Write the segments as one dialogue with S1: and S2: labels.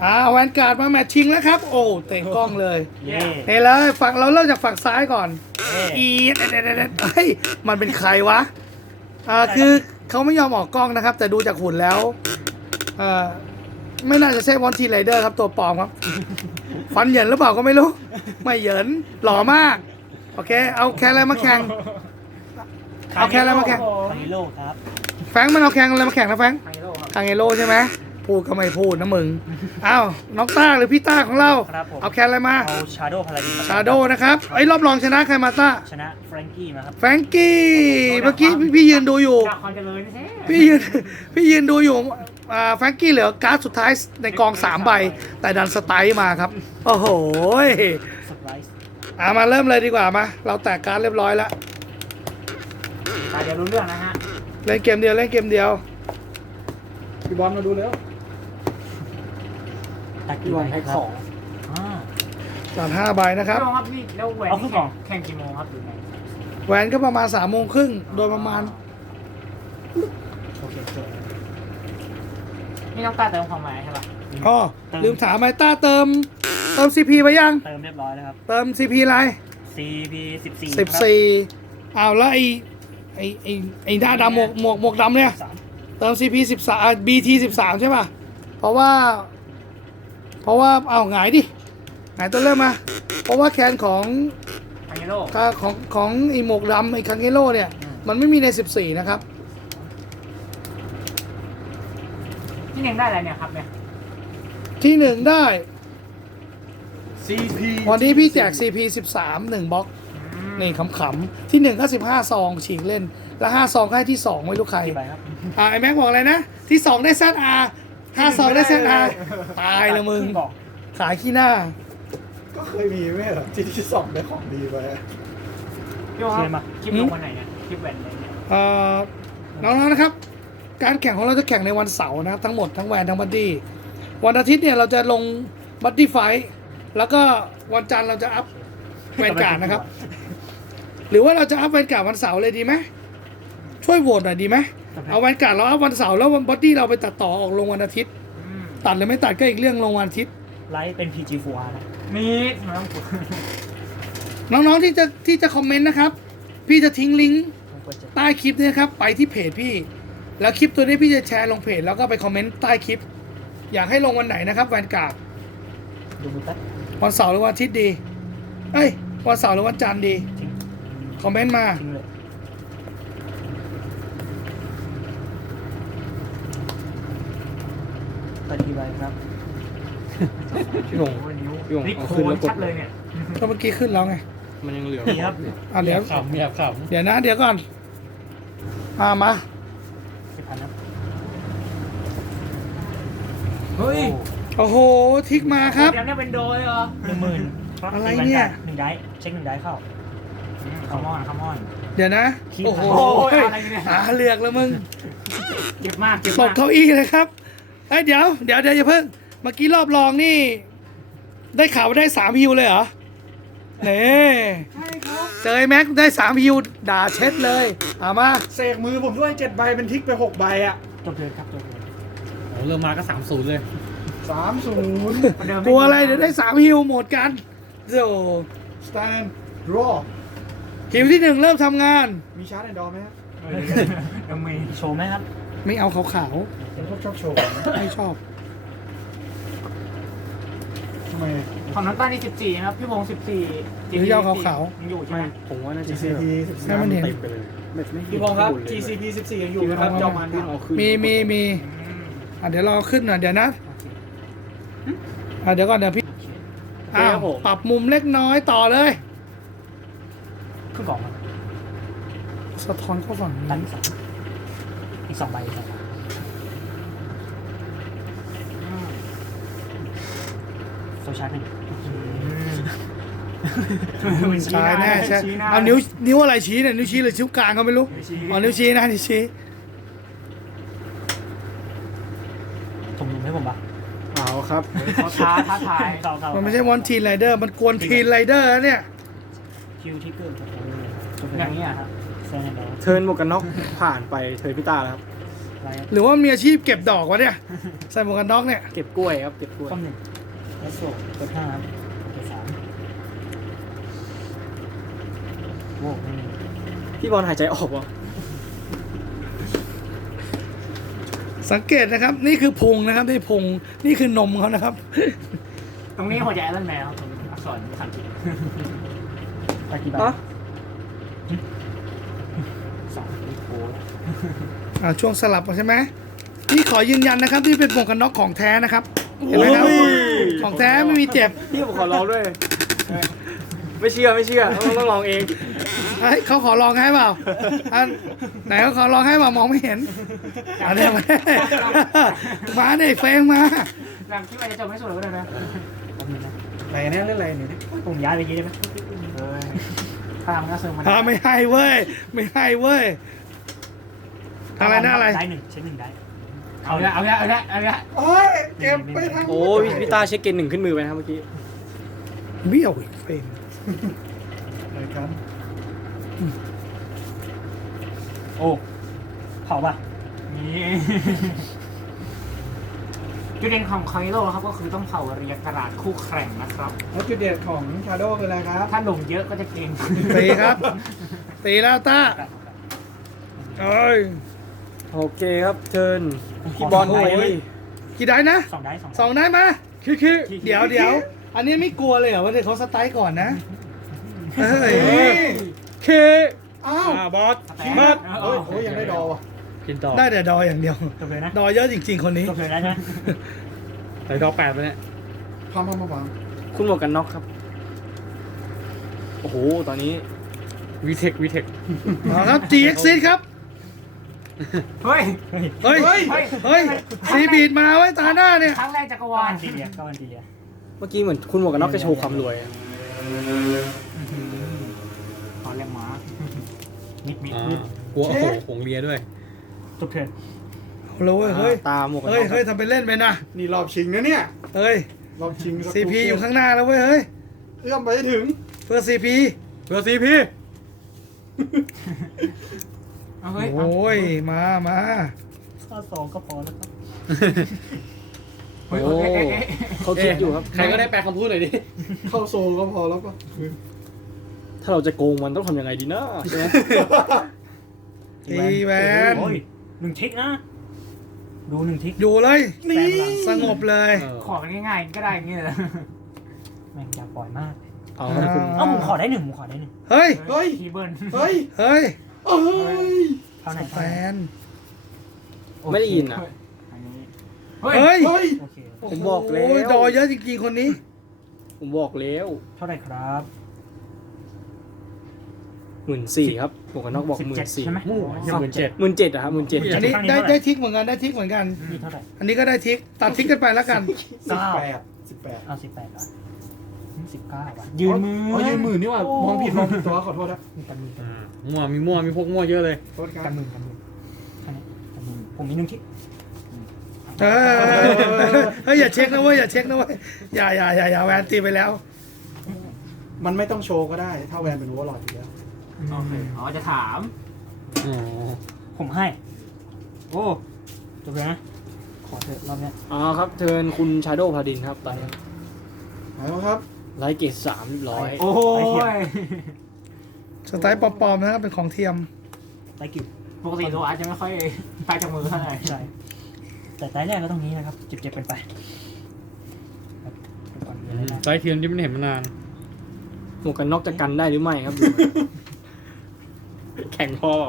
S1: แวนการ์ดมาแมตช์ชิงแล้วครับ โอ้เตะกล้องเลย
S2: เย่
S1: เฮ้เลยฝั่งเราเริ่มจากฝั่งซ้ายก่อน
S2: เย่
S1: อีเด็ดเฮ้ยมันเป็นใครวะคือเขาไม่ยอมออกกล้องนะครับ แต่ดูจากหุ่นแล้วไม่น่าจะใช่วอนทีไรเดอร์ครับตัวปลอมครับ ฟันเหยินหรือเปล่าก็ไม่รู้ ไม่เหยินหล่อมาก โอเค เอาแค่อะไรมาแข่ง เอาแค่อะไรมาแข่ง
S2: คามิโลครับ
S1: แฟรงค์มันเอาแข่งอะไรมาแข่งนะแฟรงค์
S3: ไฮโลครับ
S1: ทางเอโร่ใช่ไหมพูดก็ไม่พูดนะมึง อ้าวน้องต้าหรือพี่ต้าของเรา
S2: ครับผม
S1: เอาแคนอะไรมา
S2: เอาชาโดว์พาราดิน
S1: ชาโดนะครับไอ้ยรอบรองชนะใครมาต้า
S2: ชนะแฟรงกี้มาครับ
S1: แฟรงกี้เมื่อกี้พี่ยืนดูอยู่
S3: จากความเจริญใช่
S1: พี่ยืนดูอยู่แฟรงกี้เหลือการ์ดสุดท้ายในกอง3ใบแต่ดันสไตล์มาครับโอ้โห
S2: เซอร์ไพรส์
S1: มาเริ่มเลยดีกว่ามาเราแตกการ์ดเรียบร้อยแล้ว
S3: เดี๋ยวรู้เรื่องนะฮะ
S1: เล่นเกมเดียวเล่นเกมเดียว
S4: พี่บอลมาดูแล้ว
S2: ตัก
S4: พี่
S2: กี่
S4: บ
S2: ใบ
S4: อลแพ็ค
S2: ครับ
S4: สอง
S2: อ่า
S1: ตัด5ใบนะครับ
S3: พี่บอลครับนี่แล้วแหวน
S2: เอาขึ้นก่อน
S3: แข่งกี่โมงครับหรือไง
S1: แหวนก็ประมาณ3 โมงครึ่งโดยประมาณ
S2: โอเคสวย
S3: นี่ต้องการเติมความหมายใช่ป่ะ
S1: อ๋อลืมถามไอ้ต้าเติม CP ไปยัง
S2: เติมเรียบร้อยแล้วครับ
S1: เติม CP อะไร
S2: CP 14
S1: 14อ้าวแล้วไอ้หน้าดำหมวกดำเนี่ย เติม CP 13 BT 13ใช่ป่ะเพราะว่าเอาหงายดิหงายตัวเริ่มมาเพราะว่าแคนของ
S3: ไฮโล
S1: ของไอ้หมวกดำไอ้คังเกโร่เนี่ยมันไม่มีใน14นะครับ
S3: ที่หนึ่งได้อะไรเนี่ยครับเนี่ย
S1: ที่ 1 ได้
S4: CP
S1: วันนี้พี่แจก CP 13 1บล็อกนี่ขำๆที่ 1 ก็ 15 ซองฉีกเล่น แล้ว5 ซองก็ให้ที่ 2 ไม่รู้ใคร
S2: กี่ใบครับ
S1: ไอ้แม็กบอกอะไรนะ ที่ 2 ได้ ZR 5 ซองได้ ZR ตายละมึง
S2: ขึ้นกล่อง
S1: ขายขี้หน้า
S4: ก็เคยมีไม่เหรอที่สองได้ของดีไป
S3: พี่บอลครับคลิปลงวันไหนเนี่ยคลิปแหวนอะไรเนี่ย
S1: น้องๆนะครับ การแข่งของเราจะแข่งในวันเสาร์นะครับทั้งหมดทั้งแวนทั้งบัดดี้วันอาทิตย์เนี่ยเราจะลงบัดดี้ไฟท์แล้วก็วันจันทร์เราจะอัพแวนการ์ดนะครับ หรือว่าเราจะอัพแวนการ์ดวันเสาร์เลยดีไหมช่วยโหวตหน่อยดีไหมเอาแวนการ์ดเราอัพวันเสาร์แล้ววันบัดดี้เราไปตัดต่อออกลงวันอาทิตย์ ตัดหรือไม่ตัดก็อีกเรื่องลงวันอาทิตย์
S2: ไลท์เป็น PG Full R นะ
S3: มีน้องผม
S1: น้องๆที่จะคอมเมนต์นะครับ พี่จะทิ้งลิงก์
S2: ต้องกดเจ็ด
S1: ใต้คลิปนี้นะครับไปที่เพจพี่ แล้วคลิปตัวนี้พี่จะแชร์ลงเพจแล้วก็ไปคอมเมนต์ใต้คลิป อยากให้ลงวันไหนนะครับแวนการ์ด
S2: ดูมือแป๊บ
S1: วันเสาร์หรือวันอาทิตย์ดีเอ้ยวันเสาร์หรือวันจันทร์ดี
S2: ทิ้ง
S1: คอมเมนต์มา
S2: ทิ้งเลยตัดกี่ใบครับ
S4: พี่หง
S3: โอ้ยนิ้ว
S4: พี่หง
S3: นี่
S4: เอา
S3: โค
S4: ขึ้น
S3: น
S4: แล้วกด
S3: ชัดเลยเนี่ย
S1: ก็เมื่อกี้ขึ้นแล้วไง
S4: มันยังเหลือ
S2: นี่ครับ
S1: เดี๋ยว
S4: ขำอยากข
S1: เดี๋ยวนะเดี๋ยวก่อนมา
S2: 10,000ครับ
S3: เฮ้ย
S1: โอ้โหทิกมาครับ
S3: เดี๋ยวเนี่ยเป็นโดยเหรอ
S2: 10,000
S1: อะไรเนี่ย
S2: 1 ได้เช็ค1 ได้เข้า
S3: คัมอน
S1: เดี๋ยวนะ
S2: คิด
S1: โอ้โห
S3: โอ้ยอะไรเนี่ย
S1: หาเลือกแล้วมึง
S3: เก็บมากเก็บ
S1: ต
S3: มาก
S1: เก้าอี้เลยครับเอ้ยเดี๋ยวอย่าเพิ่งเมื่อกี้รอบรองนี่ ได้ข่าวว่าได้3ฮิวเลยเหรอเนี่
S3: ใช่ครับ
S1: เจอไอ้แม็กได้3ฮิวด่าเช็ดเลยเอามา
S4: ำเสกมือผมด้วย7 ใบเป็นทิกไป6 ใบอ่ะ
S2: จบเลยครับจบเลย
S5: เริ่มมาก็30เลย
S4: 30
S3: ประเดิม
S1: กลัวอะไรเดี๋ยวได้3ฮิวหมดกันโอ้
S4: stand draw
S1: ฮิวที่ 1 เริ่มทำงาน
S4: มีชาร์จแอนด์ดอร์ไหมฮะ
S3: เดี๋ยวมี
S2: โชว์ไหมครับ
S1: ไม่เอาขาว
S4: ผมชอบโชว์
S1: ๆไม่ชอบ
S4: ทำไม
S3: ของน้ำตาลนี่14นะครับพี่วง14
S1: หรือจะเอาขาว
S3: ยังอยู่ใช่ไหม
S5: ผมว่าน่าจะ
S4: GCP
S1: ให้มันเห็น
S5: เต็มไปเลยไม่
S4: พี่พงษ์ครับ GCP 14ยังอยู่นะครับจอมันครับ
S1: มีเดี๋ยวรอขึ้นหน่อยเดี๋ยวนะเดี๋ยวก่อนเดี๋ยวพี่ปรับมุมเล็กน้อยต่อเลย
S2: ขึ้นกล่องครับ
S1: สะท้อนเข้าฝั่ง
S2: ตัด
S1: นี้
S2: อีก2 ใบอีก 2 ใบโซชาร์จหนึ่ง
S1: ใช่แน่ใช่เอานิ้วอะไรชี้เนี่ยนิ้วชี้หรือชิ้วกลางก็ไม่รู้อ๋อนิ้วชี้นะนิ้วชี้
S2: ส่งมุมให้ผมปะ
S4: เอาครับ
S3: เขาท้าทาย
S2: เข้า
S1: มันไม่ใช่วอนทีนไรเดอร์มันกวนทีนไรเดอร์เนี่ย
S2: คิวที่เกิด
S3: อย่างนี้ยครับ
S2: แซงแอนด์ดอร์
S4: เทิร์นหมวกกันน็อกผ่านไปเทิร์นพิต้าแล้วครับ
S2: ไร
S1: หรือว่ามีอาชีพเก็บดอกวะเนี่ย ใส่หมวกกันน็อกเนี่ย
S3: เก็บกล้วยครับเก็บกล้วย
S2: ต้มหนึ่งเลสโซ่เปิด5ครับเปิด3โว้ไม่มี
S3: พี่บอลหายใจออกวะ
S1: สังเกตนะครับ นี่คือพุงนะครับนี่พุงนี่คือนมเขานะครับ
S3: ตรงนี้หัวใจต้นแมวตรงอักษรภาษาอังกฤษ
S2: ไปกี่ใบ
S3: ฮะ
S2: 2นี่โค้ด
S1: ช่วงสลับใช่ไหมนี่ขอยืนยันนะครับนี่เป็นหมวกกันน็อกของแท้นะครับเห็นไหมครับของแท้ไม่มีเจ็บ
S3: พี่ผมขอลองด้วย ไม่เชื่อต้องลองเอง
S1: เฮ้ยเขาขอลองให้เปล่าอันไหนเขาขอลองให้เปล่ามองไม่เห็นอันนี้มาเนี่ยเฟงมา
S3: หลังที่มันจะจบไม่สวยก็ได้นะ
S2: แป๊บนึงนะ
S4: อะไรเนี่ยเรื่องอะไรเนี่ย
S2: ผมย้ายไปกี้ได้ไหมข้ามก็เสริมมัน
S1: ไม่ให้เว้ยไม่ให้เว้ยอะไรนะอะไร
S2: ได้หนึ่งเช็คหนึ่งได้
S3: เอาละ
S4: โอ้ยเก็บไปทาง
S3: โอ้พี่ตาเช็คเกณฑ์1ขึ้นมือไปนะครับเมื่อกี้
S1: เบี้ยวอีกเฟง
S4: อะไรครับ
S2: โอ้เผาป่ะ
S3: นี่จุดเด่นของคอยโร่ครับก็คือต้องเผาเรียกกระดาษคู่แข่งนะครับ
S4: แล้วจุดเด่นของชาโดว์คืออะไรครับ
S3: ถ้าลงเยอะก็จะเก่ง
S1: ตีครับตีแล้วต้าเอ้ย
S3: โอเคครับเชิญพี่บอลไป
S1: กี่ได้นะ
S2: 2ได้
S1: สองได้มาเดี๋ยวอันนี้ไม่กลัวเลยเหรอว่าเดี๋ยวเขาสไตล์ก่อนนะเฮ้ย
S3: เค
S4: อ้าว
S5: บอส
S3: เบิร์ด
S4: โอ้ยยังได้ดอว่ะ
S5: กินต่อ
S1: ได้แต่ดอยอย่างเดียว
S2: จบเลยนะ
S1: ดอยเยอะจริงๆคนนี้
S2: จบเลยนะใช่ไหม
S5: ใส่ดอก8ไปเนี่ย
S4: พัง
S3: คุณหมวกกันน็อกครับ โอ้โหตอนนี้
S5: วีเทค
S1: เอาครับ GX ครับ
S3: เฮ้ย
S1: เฮ้ย เฮ้ยซีบีดมาไว้ตาหน้าเนี่ย
S3: ครั้งแรกจักรวาล
S2: ดีเลียก็วันดีเลีย
S3: เมื่อกี้เหมือนคุณหมวกกันน็อกจะโชว์ความรวยอะ
S2: ตอนแรกม้ามิด
S5: กลัวโอ้โหหงเลียด้วย
S2: จบเทิร์น
S1: เอาเลยเว้ยเฮ้ย
S3: ตาหมวกกันน็
S1: เฮ้
S3: อย ก
S1: เฮ้ยทำเป็นเล่นไปนะ
S4: นี่รอบชิงนะเนี่ย
S1: เฮ้ย
S4: รอบชิง
S1: CP อยู่ข้างหน้าแล้วเว้ยเฮ้ย
S4: เอื้อมไปให้ถึง
S1: เพื่อ CP
S5: เพื่อซีพี่
S3: เอาเฮ้ย
S1: โอ้ยมา
S2: ข้อ2ก็พอแล้วครับ
S3: โอ้เขาคิดอยู่ครับ
S5: ใครก็ได้แปลคำพูดหน่อยดิ
S4: เข้าโซลก็พอแล้วก็
S3: ถ้าเราจะโกงมันต้องทำยังไงดีนะใช่ไหม
S1: ตีแวน
S2: โอ้ย1ทิกนะดู1ทิก
S1: อยู่เลย
S2: นี่
S1: สงบเลย
S3: ขอกันง่ายๆก็ได้อย่างเงี้ยเลย
S2: แม่งอย่าปล่อยมาก
S3: เอาครับคุณ
S2: เอ้าผมขอได้1ผมขอได้1
S1: เฮ้ย
S4: เฮ้ย
S3: ทีเบิร์น
S4: เฮ้ย
S1: เฮ้ย
S4: เอ้ย
S2: เท่าไหร่
S1: แฟน
S3: ไม่ได้ยินอ่ะ
S2: อันนี้
S3: เฮ้ย
S1: เฮ้ย
S4: เฮ้ย
S2: โอเค
S3: ผมบอกแล้ว
S1: โยดอยเยอะจริงๆคนนี้
S3: ผมบอกแล้ว
S2: เท่าไหร่ครับ
S3: 14,000ครับหมวกกันน็อกบอก
S2: 17
S3: 14,000
S2: ใช่ไหม
S3: 17,000อะครับ17,000
S1: อันนี้ได้ทิกเหมือนกันได้ทิกเหมือนกัน
S2: มีเท่าไหร่
S1: อันนี้ก็ได้ทิกตัดทิกกันไปแล้วกัน
S4: 18
S2: เอา18เหรอ19ว่ะยืนมือ
S4: อ๋อยืนมือนี่ว่ะมองผิดตัวขอโทษนะ
S2: มีกันมือ
S5: มีพวกมั่วเยอะเลย
S4: โทษครั
S2: กับ นมือกันมืออันนี้กันมือผมมี1ทิก
S1: เออเฮ้ยอย่าเช็คนะเว้ยอย่าเช็คนะเว้ยอย่าแวนตีไปแล้ว
S4: มันไม่ต้องโชว์ก็ได้ ถ้าแวนเป็นโอเวอร์ลอดอยู่แล้ว
S3: โอเคอ๋อจะถาม
S5: อ๋อ
S2: ผมให้ โอ้จบเลยนะ ขอเถอะรอบเนี้ย
S3: อ๋อครับเชิญคุณชาโดว์พาดินครับตอนนี้
S4: แล้วครับ
S3: ไลท์เกต3เรียบร้อย
S2: โอ้ย
S1: สไตล์ปลอมๆนะครับเป็นของเทียม
S2: ไตกิว
S3: ปกติตัวอาร์ตจะไม่ค่อยไปจากมือเท่าไหร่
S2: ใช่แต่ไตแรกก็ต้องนี้นะครับเจ็บๆเป็นไปครับเดี๋ยวก่อนมีอะไรนะ
S5: ไซเทียมที่ไม่เห็นมานาน
S3: หมวกกันน็อกจะกันได้หรือไม่ครับดู แข่งพอ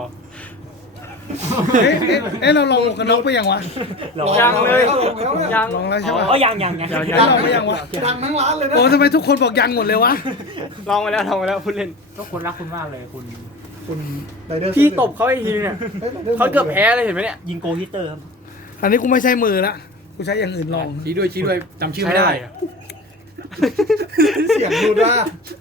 S1: เอ๊ะเราลองหมวกกันน็อกไปยังวะ
S3: ยังเลย
S4: ลงแล้วเนี่ย
S3: ยัง
S1: ลองแล้วใช่ปะ
S2: อ๋อยัง
S1: ลองไปยังวะ
S4: ดังทั้งร้านเลยนะ
S1: โอ้ทำไมทุกคนบอกยังหมดเลยวะ
S3: ลองไปแล้วพูดเล่นก็คุณรักคุณมากเลยคุณ
S4: คุณไรเดอร์
S3: พี่ตบเขาไอ้ทีเนี่ยเขาเกือบแพ้เลยเห็นไหมเนี่ย
S2: ยิงโกฮิตเตอร์ครับ
S1: อันนี้กูไม่ใช้มือละกูใช้อย่างอื่นลอง
S5: ชี้ด้วยจำชื่อไม่ได้อะ
S4: เสียงหลุดว่า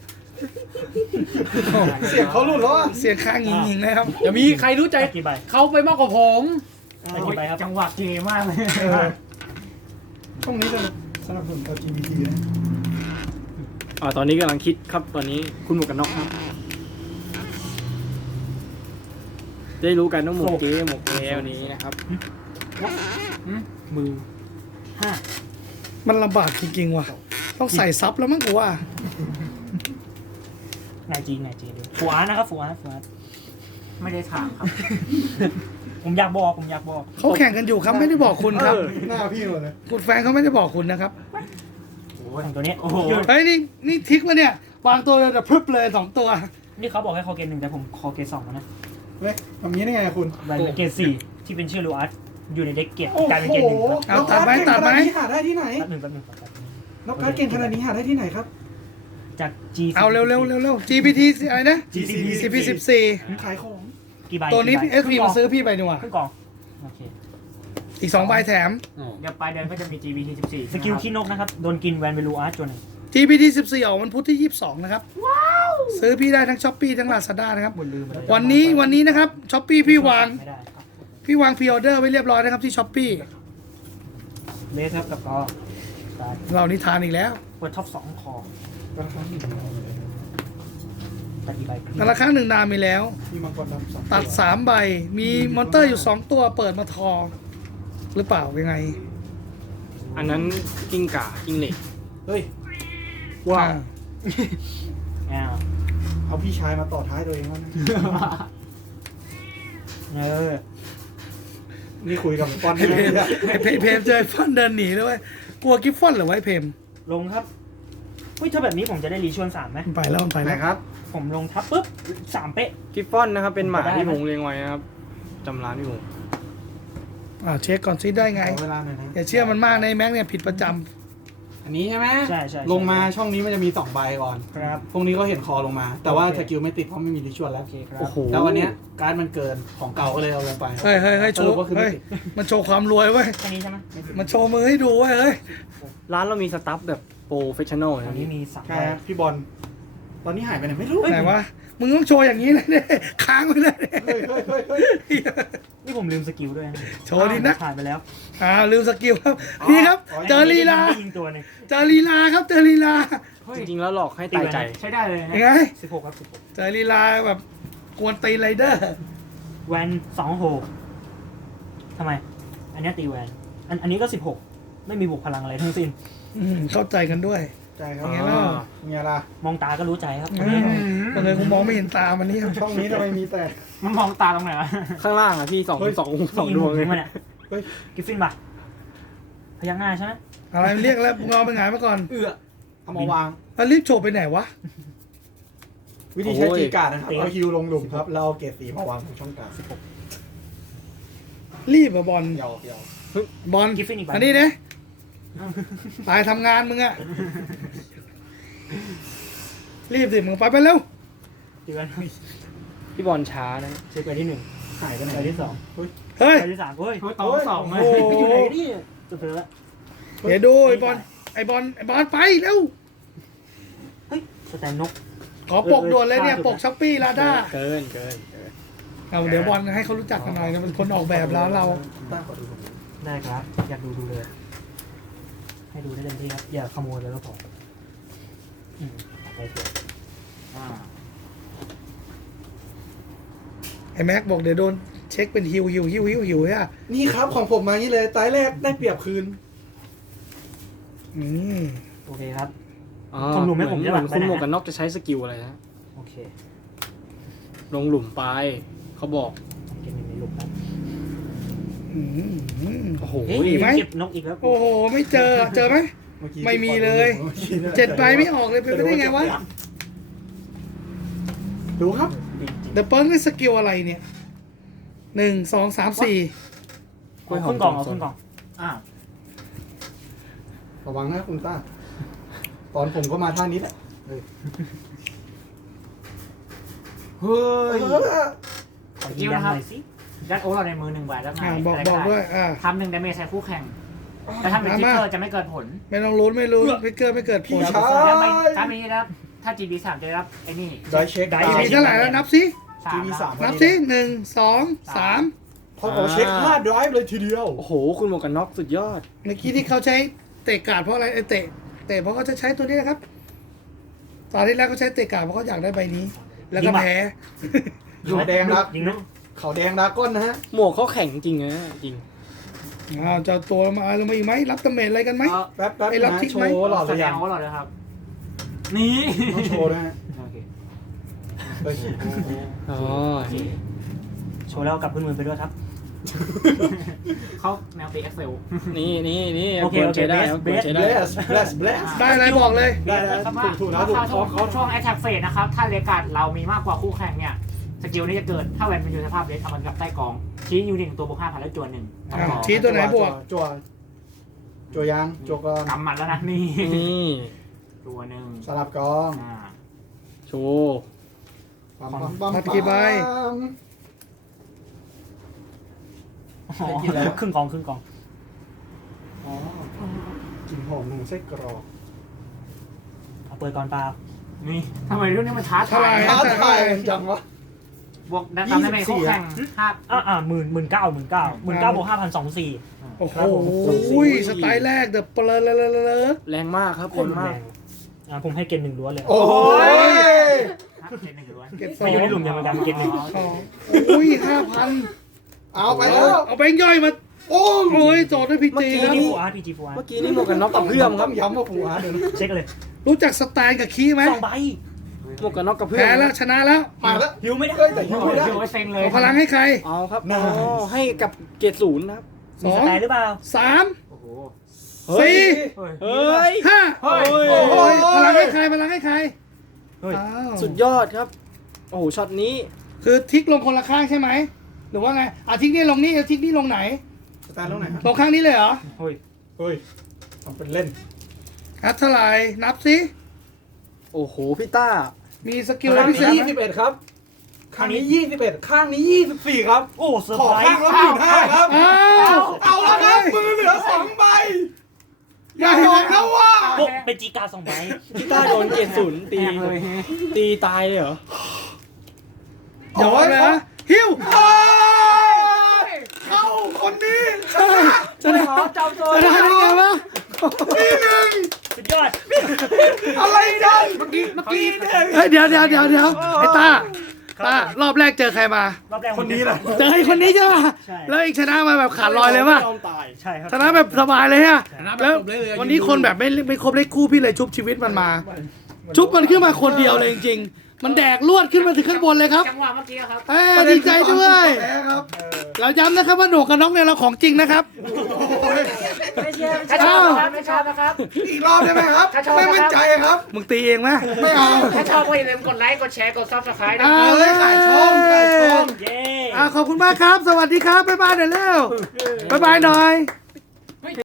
S4: เสียงเขาหลุดแล้วอ่ะ
S1: เสียงข้างยิงๆนะครับ
S5: อย่ามีใครรู้ใจ
S2: ได้กี่ใบ
S5: เขาไปมากกว่าผม
S2: ได้กี่ใบครับ
S3: จังหวะเกมากเลย
S4: ช่วงนี้จะสนับสนุน LGBT นะ
S3: ตอนนี้กำลังคิดครับตอนนี้คุณหมวกกันน็อกครับได้รู้กันว่าหมวกเกมหมวกแก้วนี้นะครับ
S2: มือห้า
S1: มันลำบากจริงๆว่ะ ต้องใส่ซับแล้วมั้งกูว่า
S2: นายจีดูฟูอาร์นะครับฟูอาร์
S3: ไม่ได้ถามครับ
S2: ผมอยากบอก
S1: เขาแข่งกันอยู่ครับไม่ได้บอกคุณครับ
S4: หน้าพี่หมดเลย
S1: คุณแฟนเขาไม่ได้บอกคุณนะครับ
S2: ของตัวนี้
S3: โอ้โห
S1: เฮ้ยนี่ทิกมาเนี่ยวางตัวเลยแต่พรึบเลย2 ตัว
S2: นี่เขาบอกให้คอเกน1แต่ผมคอเกน2แล้วนะ
S4: เว้ยทำนี้ได้ไงคุณ
S2: ใบเกน4ที่เป็นชื่อลูอาร์ตอยู่ในเด็กเกต
S4: โอ้
S2: กลายเป็น
S4: โห
S2: เกน1ครับ
S1: เอาตัดไหม
S4: น้องการ์เก่งขนาดนี้หาได้ที่ไหน
S2: แป๊บหนึง
S4: น้องการ์ดเก่งขนาดนี้หาได้ที่ไหนครับ
S2: จาก G
S1: เอาเร็ว GPT อะไรนะ CP 14
S4: ผมขายของ
S2: กี่ใบ
S1: ตัวนี้ SP มาซื้อพี่ไปดีกว่า
S2: ครึ่งกล่องโอเค
S1: อีก2 ใบแถม
S3: เดี๋ยวปลายเดือนก็จะมี GBT 14
S2: สกิลขี้นกนะครับโดนกินแวนเวลูอาร์ตจน
S1: GPT 14 ออกวันพุธที่ 22 นะครับ ซื้อพี่ได้ทั้ง Shopee ทั้ง Lazada นะครับ
S2: หมดลืมไปเลย
S1: วันนี้นะครับ Shopee พี่วาง
S2: ไม่ได้ครับ
S1: พรีออเดอร์ไว้เรียบร้อยนะครับที่ Shopee
S2: เลสครับแล้วก็การ
S1: เรานิทานอีกแล้ว
S2: เปิดท็อป2คอ
S4: ราคาหนึ่ง
S2: ตัดกี่ใบ
S1: แต่ละครั้งหนึ่งนานมีแล้ว
S4: มีมังกรดำสอง
S1: ตัด 3 ใบ มีมอนเตอร์อยู่ 2 ตัวเปิดมาทอ หรือเปล่ายังไง
S3: อันนั้นกิ้งก่ากิ้งเหล็ก
S4: เฮ้ย
S3: ว้าว
S2: อ้าว
S4: เอาพี่ชายมาต่อท้ายตัวเองวะนะ นี่คุยกับปอน
S1: ไอ
S4: นี่
S1: เพม
S4: เนี่ย
S1: ไอเพมเจอไอฟอนเดินหนีเลยเว้ยกลัวกิฟฟอนเหรือวะไอเพม
S2: ลงครับเฮ้ยถ้าแบบนี้ผมจะได้รีชวน3ไหม
S1: มันไปแล้วมันไป
S4: ไหน
S1: แล้ว
S4: ครับ
S2: ผมลงทับปุ๊บ3เป๊ะ
S3: กิฟฟอนนะครับเป็นหมา
S2: ได้ไหม
S3: ที่ผมเลี้ยงไว้นะครับจำร้านที่ผม
S1: เช็คก่อนซิได้ไง
S4: ขอเวลาหน่อยนะ
S1: อย่าเชื่อมันมากในะไอ้แม็กเนี่ยผิดประจ
S4: อันนี้ใช่ไหม
S2: ใช่
S4: ลงมาช่องนี้มันจะมี2ใบก่อน
S2: ครับ
S4: พวกนี้ก็เห็นคอลงมา แต่ว่า
S2: โอเค
S4: สกิลไม่ติดเพราะไม่มีดิชวลแล้ว
S2: โอเคครับ
S3: โอ้โห
S4: แล้ววันเนี้ยการ์ดมันเกินของเก่าก็เลยเอาลงไป
S1: ำเฮ้ยโช
S4: สรุ
S1: ว์
S4: ปก็คือไม่
S1: เฮ้ย
S4: ติด
S1: มันโชว์ความรวยเว้ย
S2: แค่นี้ใช่ไหมไม่ถึง
S1: มันโชว์มือให้ดูเว้ยเฮ้ย
S3: ร้านเรามีสตัฟแบบโปรเฟชชั่นอล
S2: ตอนนี้มี3
S4: ใช่
S2: ใบ
S4: ครับพี่บอลตอนนี้หายไปไหนไม่รู้
S1: ไหนวะมึงต้องโชว์อย่างนี้เลยเนี่ยค้างไปเลยเนี่ย
S4: เฮ้ย
S2: นี่ผมลืมสกิลด้วยนะ
S1: โชว์ดีนะ
S2: ผ่านไปแล้ว
S1: ลืมสกิลครับนี่ครับ เจอลีลา
S2: ได้ยิงตัวหนึง
S1: เจอลีลาครับเจอลีลา
S3: จริงๆแล้วหลอกให้ตายใจ
S2: ใช้ได้เลย
S1: ยังไง
S2: 16ครับ
S1: เจอลีลาแบบกวนตีนไรเดอร์
S2: 16แวน2โหทำไม อันเนี้ยตีแวนอันนี้ก็16ไม่มีบวกพลังอะไรทั้งสิ้น
S1: เข้าใจกันด้วย
S4: ใช่ครับ
S1: ไงล่ะ
S4: ไงล่ะ
S2: มองตาก็รู้ใจครับ
S1: ตอนนี้ผมมองไม่เห็นตามันนี่
S4: ช่องนี้ทำไมมีแต่
S2: มันมองตาตรงไหนวะ
S3: ข้างล่างอ่ะพี่สอง
S4: เฮ้ย
S3: สองดวงเลย
S2: มันเนี่ย
S4: เฮ้ย
S2: กิฟฟินป่ะพยักหน้าใช่ไหม
S1: อะไรมันเรียกแล้วมึงเอาไปหงายมาก่อน
S4: เอามาวาง
S1: แล้วรีบโฉบไปไหนวะ
S4: วิธีใช้จีการ์ดนะครับเอาฮิวลงหลุมครับแล้วเอาเกรดสีมาวางตรงช่องกลาง
S1: รีบอะบอล
S4: เยาว์
S1: บอล
S2: กิฟฟินอีกใบ
S1: อันนี้เนี่ยตายทำงานมึงอะรีบสิมึงไปเร็ว
S2: ตีแวน
S3: พี่บอลช้านะ
S2: เช็คไปที่1
S4: หายไปไหน
S2: ไปที่2
S1: เฮ้ย
S2: ไปที่3เฮ้ย
S3: ต่อสอง
S1: โอ้โห
S2: อยู่ไหนนี่จะเจอแล้ว
S1: เดี๋ยวดูไอ้บอลไปเร็ว
S2: เฮ้ยสแตนนก
S1: ขอปกด่วนเลยเนี่ยปกช้อปปี้ลาด้า
S3: เกิน
S1: เอาเดี๋ยวบอลให้เขารู้จักกันหน่อยนะเป็นคนออกแบบร้านเรา
S4: ตั้งขอดู
S2: ได้ครับ อยากดูเลย ให้ดูได้เต็มที่ครับอย่าขโมยเลยก็พอไปเถอะ
S1: ไอ้แม็กบอกเดี๋ยวโดนเช็คเป็นฮิวอ่ะ
S4: นี่ครับของผมมานี่เลยตายแรกได้เปรียบคืน
S2: โอเคครับ
S3: อ๋อ
S2: ผมหลุมให้ผม
S3: เห
S2: ใช่
S3: มื
S2: ปะ
S3: อนคุณหมวกกันน็อกจะใช้สกิลอะไรนะ
S2: โอเค
S3: ลงหลุมไปเขาบอก
S2: เกมนี้ไม่ลุกครับ
S3: โอ้โห
S2: เฮ้ย
S1: มีไหม
S2: เก็บนกอีกแล้ว
S1: โอ้โหไม่เจอไหม
S4: เมื่อกี้
S1: ไม่มีเลย
S4: มื่อกี้นี่ย
S1: 7 ใบไม่ออกเลยเป็นไปได้ไงวะ
S4: ดูครับ
S2: ดีจริง
S1: เดอะเปิ้ลนี่สกิลอะไรเนี่ย1 2 3 4
S2: เอาขึ้นกล่องเอาขึ้นกล่อง
S4: ระวังนะคุณต้า ตอนผมก็มาท่านี้แหละ
S3: เฮ้ย
S2: ขอยืนยันหน่อยสิ
S6: ยัดโอ๊ตเราในมือ1 ใบแล้วไง
S1: บอกด้วย
S6: ทำ1 ดาเมจใส่คู่แข่ง แต่ถ้าเป็นทิกเกอร์จะไม่เกิดผล
S1: ไม่ต้องลุ้นไม่เกิดผล
S4: พี่ชาย
S6: แล้วไม่ถ้ามีนะครับถ้า GB 3จะได้รับไอ้นี่
S4: ได้เช็ค
S1: มีเท่าไหร่แล้วนับสิ
S4: GB สาม
S1: นับสิ1 2 3
S4: เขาบอกเช็ค5ดรายเลยทีเดียว
S3: โอ้โห คุณหมวกกันน็อกสุดยอด
S1: เมื่อกี้ที่เขาใช้เตะการ์ดเพราะอะไรเตะเพราะเขาจะใช้ตัวนี้นะครับ ตอนที่แรกเขาใช้เตะการ์ดเพราะเขาอยากได้ใบนี้ แล้วก็แพ้
S4: อยู่แดงรัก
S2: ยิงนก
S4: เขาแดงดราก้อนนะฮะ
S3: หมวกเขาแข็งจริงนะจริง
S1: เจ้าตัวมาอะไรมาอีกไหมรับตำแหน่งอะไรกันไหม
S4: แป๊บๆ
S1: ไอ้รับ
S4: นะ
S1: ทิ้ง
S4: โช
S1: ไหม
S4: ว์หลอด
S6: แส
S4: หรือ
S6: ด
S4: ยัง ง
S6: ว่าหลอดเลยครับ นี่
S4: ต้องโชว์ด้วยฮะ
S6: โอเค
S4: เอ้ย
S3: อ๋อ
S2: โชว์แล้วกลับขึ้นมือไปด้วยครับ
S6: เขาแนวตีเอ็กเซล
S3: นี่
S2: โอเค
S3: ใช้ได้
S2: โอเค
S3: ควรใช้ได้
S4: bless
S1: ได้อะไรบอกเลย
S4: ได้แล้ว
S6: ครับว่า
S4: ถูกนะถูก
S6: ถ้า
S4: เขา
S6: ช่วง attack phase นะครับ ถ้าเลกาดเรามีมากกว่าคู่แข่งเนี่ยสกิลนี้จะเกิดถ้าแวนเป็นอยู่สภาพเลสเอามันกลับใต้กองชี้ยูนิตตัวบวก5,000แล้วจวนหนึ่ง
S1: ชี้ตัวไหนบวก
S4: จัวยางจัวก่อน
S6: กำมันแล้วนะนี่
S3: นี่
S6: ตัวหนึ่ง
S4: สลับกอง
S3: โชว์
S4: ปั๊มปั๊มปั๊ม
S1: พัดกี่ใบ
S2: ครึ่งกองครึ่งกอง
S4: อ๋อ กลิ่นหอมของไส้กรอก
S2: เอาเปิดก่อนเปล่า
S6: นี่ทำไมเรื่องนี้มันท้า
S1: เท่า
S6: ทา
S1: ไหร่
S6: ย
S4: ท้าทายจังวะ
S6: บวกดันตามได้ไหมคู่แข่งห้า
S2: หมื่นเก้าบวก5,204
S1: โอ้โหสไตล์แรกเดอะเปลเลอ
S3: แรงมากครับ
S2: โค
S3: แร
S2: ตรง
S3: มา
S2: แร
S3: ก
S2: งผมให้เกณฑ์หนึ่งล้วนเลย
S4: โอ้ย
S6: เจ็ดหนึ่งล้วน
S1: เก็บสอ
S2: ไม่
S1: ง
S2: อยู่ในหลุมยังเหมือนกันเกณฑ์หนึ่ง
S1: 5,000
S4: เอาไปแล้ว
S1: เอาแบงค์ย่อยมา
S4: โอ้ย
S1: โอ้ยโจทย์ด้วยพีจี
S2: พี
S1: ครับ
S2: จีฟูอาร์พีจีฟูอาร์
S3: เมื่อกี้นี่หมวกกันน็อกกับเพื่อมครับ
S4: ต้องย้ำว่าปูอาร์ตเดี๋ยวนะ
S2: เช็คเลย
S1: รู้จักสไตล์กับคีย์ไหม
S2: 2 ใบ
S3: หมวกกันน็อกกับเพื่อม
S1: แพ้แล้วชนะแล้ว
S4: มาแล้ว
S2: หิวไม่ได้
S4: เฮ้ยแต่ยูไม่ได้
S6: ถือว่าเซ็งเลย
S1: เอาพลังให้ใคร
S3: เอาครับ
S4: น่า
S3: อ๋อให้กับเกรดศูนย์นะครับ
S1: ส
S2: มี
S1: อ
S2: ส
S1: ง
S2: ไตล์หรือเปล่า
S1: สาม
S6: โอ้โห
S1: สี่
S3: เฮ้ย
S1: ห้า
S6: เฮ้ย
S1: โอ้ยพลังให้ใครพลังให้ใคร
S2: เฮ้ย
S1: อ้าว
S3: สุดยอดครับ โอ้โหช็อตนี้
S1: คือทิกลงคนละข้างใช่ไหมหรือว่าไงทิกนี่ลงนี่ทิกนี่ลงไหน
S4: สไตล์แล้วไหนฮะ
S1: ลงข้างนี้เลยเหรอ
S2: เฮ้ย
S4: เฮ้ยทำเป็นเล่น
S1: เท่าไหร่นับสิ
S3: โอ้โหพี่ต้า
S1: มีสกิลอะไร
S4: ข้าง
S1: พิเศษ
S4: นี้
S1: ไหม
S4: 21ครับ ข้างนี้21ข้างนี้24ครับ
S2: โอ้เซอร์
S4: ขอ
S2: ไพร
S4: ข้าง
S2: ส์
S4: ละ15,000ครับ
S1: อ้าว
S4: เอาแล้วครับมือเหลือ2ใบอย่าโดนนะว่า
S2: โอ้เป็นจีการ2 ใบ
S3: พี่ต้าโดนเกรดศูนย์ตี
S6: แรงเลย
S3: ตีตายเลยเหรอ
S1: อย่าว่าเลยนะฮิว
S4: เฮ้ยเข้าคนนี้
S1: ชนะชนะชนะได้ไงวะ
S4: ที่หนึ่ง
S2: สุดยอด
S4: อะไรกันเมื่อกี้เนี่ย
S1: เฮ้ยเดี๋ยวไอ้ตารอบแรกเจอใครมา
S2: รอบแรก
S4: คนนี้แหละ
S1: เจอไอ้คนนี้ใช่ป่ะ
S2: ใช่
S1: แล้วเองชนะมาแบบขาดลอยเลยป่ะ
S3: ยอมตาย
S2: ใช่ครับ
S1: ชนะแบบสบายเลยฮะ
S5: ชนะแบบ
S1: แล้ว
S5: จบเลยเลย
S1: วันนี้คนแบบไม่ครบเลขคู่พี่เลยชุบชีวิตมันมา ชุบมันขึ้นมาคนเดียวเลยจริงๆ มันแดกลวดขึ้นมาถึงข้างบนเลยครับ
S6: จังหวะเมื่อกี้ครับ
S1: ดีใจด้วย
S4: แพ้ครับ
S1: เราย้ำนะครับว่าหนวกกับน้องเนี่ยเราของจริงนะครับ
S6: ถ้าชอบนะครับไม่ชอบนะครับ
S4: อีกรอบได้ไหมครับ
S6: ถ้าชอบ
S4: ไม่มั่นใจครับ
S1: มึงตีเองไหม
S4: ไม่เอา
S6: ถ้าชอบก็อย่าลืมกดไลค์กดแชร์กดซับสไครต์นะ
S1: เอา
S6: ครับ
S1: เลย
S4: ขายช่องขายช่อง
S2: เย้
S1: ขอบคุณมากครับ สวัสดีครับ บ๊ายบายหน่อยเร็วบ๊ายบายหน่อย